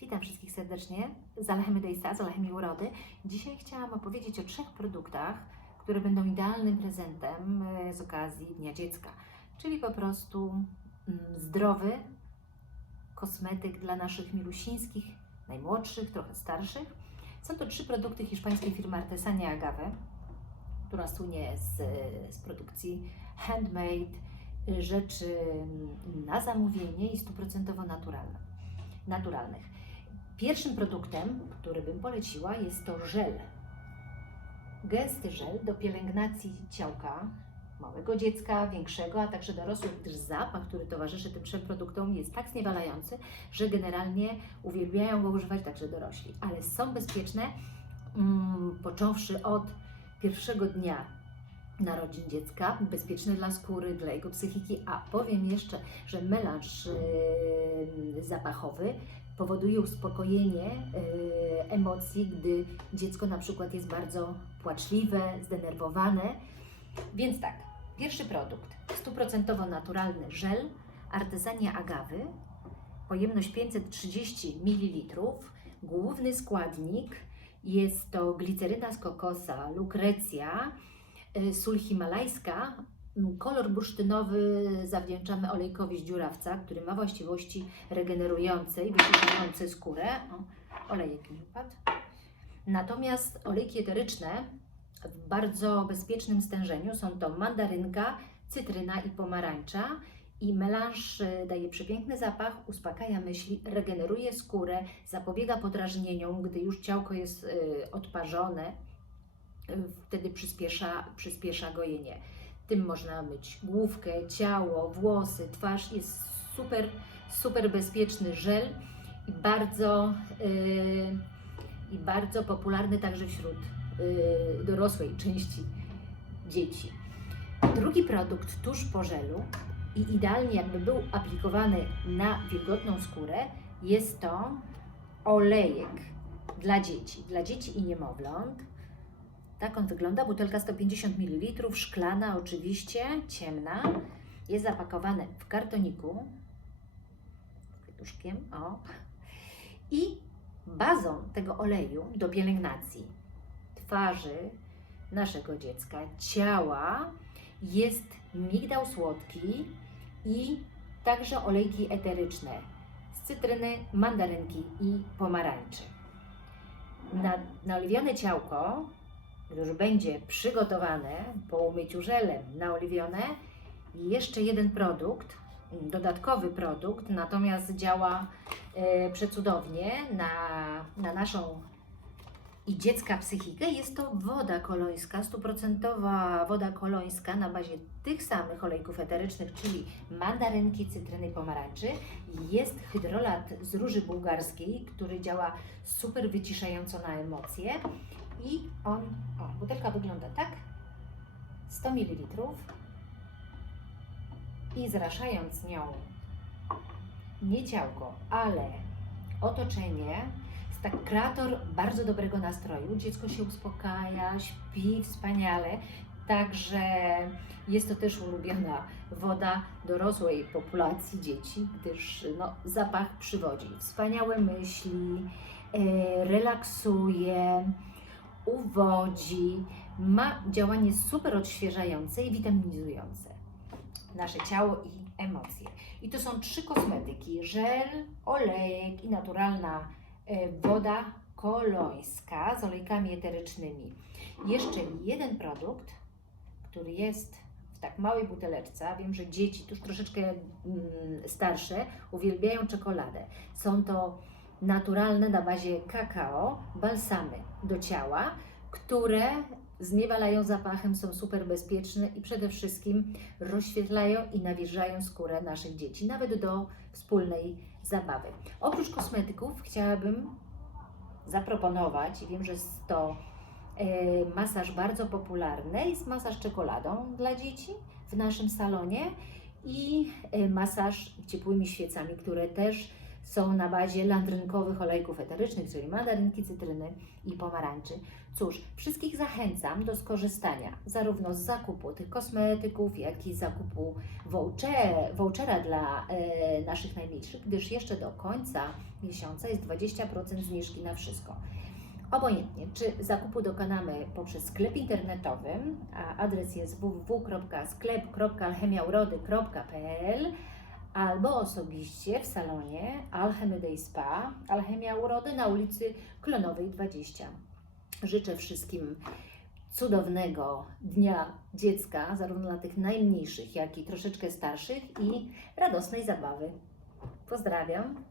witam wszystkich serdecznie z Alchemy Dejsa, z Alchemii Urody. Dzisiaj chciałam opowiedzieć o trzech produktach, które będą idealnym prezentem e, z okazji Dnia Dziecka. Czyli po prostu mm, zdrowy kosmetyk dla naszych milusińskich, najmłodszych, trochę starszych. Są to trzy produkty hiszpańskiej firmy Artesania Agave, która słynie z, z produkcji handmade, y, rzeczy mm, na zamówienie i stuprocentowo naturalnych. Pierwszym produktem, który bym poleciła, jest to żel. Gęsty żel do pielęgnacji ciałka małego dziecka, większego, a także dorosłych, gdyż zapach, który towarzyszy tym trzem produktom jest tak zniewalający, że generalnie uwielbiają go używać także dorośli, ale są bezpieczne, mm, począwszy od pierwszego dnia narodzin dziecka, bezpieczny dla skóry, dla jego psychiki, a powiem jeszcze, że melanż yy, zapachowy powoduje uspokojenie yy, emocji, gdy dziecko na przykład jest bardzo płaczliwe, zdenerwowane. Więc tak, pierwszy produkt, stuprocentowo naturalny żel artezania agawy, pojemność 530 ml, główny składnik jest to gliceryna z kokosa, lukrecja, y, sól himalajska. Mm, Kolor bursztynowy zawdzięczamy olejkowi z dziurawca, który ma właściwości regenerujące i wyciszające skórę. O, olejek mi upadł. Natomiast olejki eteryczne w bardzo bezpiecznym stężeniu są to mandarynka, cytryna i pomarańcza. I melanż y, daje przepiękny zapach, uspokaja myśli, regeneruje skórę, zapobiega podrażnieniom, gdy już ciałko jest y, odparzone, y, wtedy przyspiesza, przyspiesza gojenie. Tym można myć główkę, ciało, włosy, twarz. Jest super, super bezpieczny żel i bardzo, y, i bardzo popularny także wśród y, dorosłej części dzieci. Drugi produkt tuż po żelu i idealnie jakby był aplikowany na wilgotną skórę, jest to olejek dla dzieci, dla dzieci i niemowląt. Tak on wygląda, butelka 150 ml, szklana oczywiście, ciemna. Jest zapakowane w kartoniku, kwiatuszkiem, o. I bazą tego oleju do pielęgnacji twarzy naszego dziecka, ciała jest migdał słodki i także olejki eteryczne z cytryny, mandarynki i pomarańczy. Na, naoliwione ciałko, już będzie przygotowane po umyciu żelem naoliwione, jeszcze jeden produkt, dodatkowy produkt, natomiast działa e, przecudownie na, na naszą i dziecka psychikę jest to woda kolońska, stuprocentowa woda kolońska na bazie tych samych olejków eterycznych, czyli mandarynki, cytryny, pomarańczy. Jest hydrolat z róży bułgarskiej, który działa super wyciszająco na emocje. I on, o, butelka wygląda tak, 100 ml i zraszając nią nie ciałko, ale otoczenie, tak kreator bardzo dobrego nastroju. Dziecko się uspokaja, śpi wspaniale. Także jest to też ulubiona woda dorosłej populacji dzieci, gdyż no, zapach przywodzi wspaniałe myśli, e, relaksuje, uwodzi, ma działanie super odświeżające i witaminizujące nasze ciało i emocje. I to są trzy kosmetyki: żel, olejek i naturalna woda kolońska z olejkami eterycznymi. Jeszcze jeden produkt, który jest w tak małej buteleczce. Wiem, że dzieci, tuż troszeczkę mm, starsze, uwielbiają czekoladę. Są to naturalne na bazie kakao balsamy do ciała, które zniewalają zapachem, są super bezpieczne i przede wszystkim rozświetlają i nawilżają skórę naszych dzieci, nawet do wspólnej zabawy. Oprócz kosmetyków chciałabym zaproponować, i wiem, że jest to e, masaż bardzo popularny, jest masaż czekoladą dla dzieci w naszym salonie i e, masaż ciepłymi świecami, które też są na bazie landrynkowych olejków eterycznych, czyli mandarynki, cytryny i pomarańczy. Cóż, wszystkich zachęcam do skorzystania zarówno z zakupu tych kosmetyków, jak i zakupu voucher, vouchera dla e, naszych najmilszych, gdyż jeszcze do końca miesiąca jest 20% zniżki na wszystko. Obojętnie, czy zakupu dokonamy poprzez sklep internetowy, a adres jest www.sklep.alchemiaurody.pl albo osobiście w salonie Alchemy Spa, Alchemia Urody na ulicy Klonowej 20. Życzę wszystkim cudownego Dnia Dziecka, zarówno dla tych najmniejszych, jak i troszeczkę starszych i radosnej zabawy. Pozdrawiam.